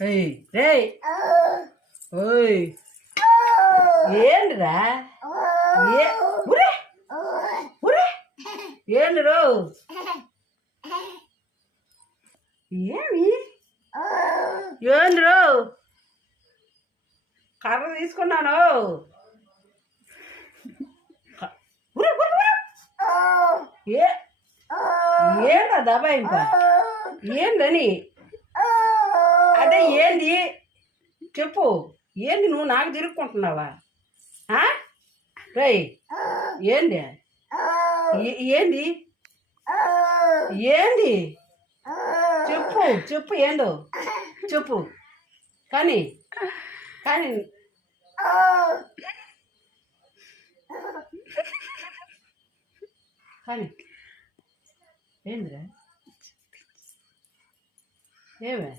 ఏయ్ రేయ్ ఓయ్ ఏంటిరా ఏ ఉరే ఉరే ఏంటి రో ఏమి ఏంటి రో కర్ర తీసుకున్నాను ఏ ఏంటా దబాయింప ఏందని అదే ఏంది చెప్పు ఏంది నువ్వు నాకు తిరుక్కుంటున్నావా రై ఏంది ఏంది ఏంది చెప్పు చెప్పు ఏందో చెప్పు కానీ కానీ కానీ ఏందిరా ఏమే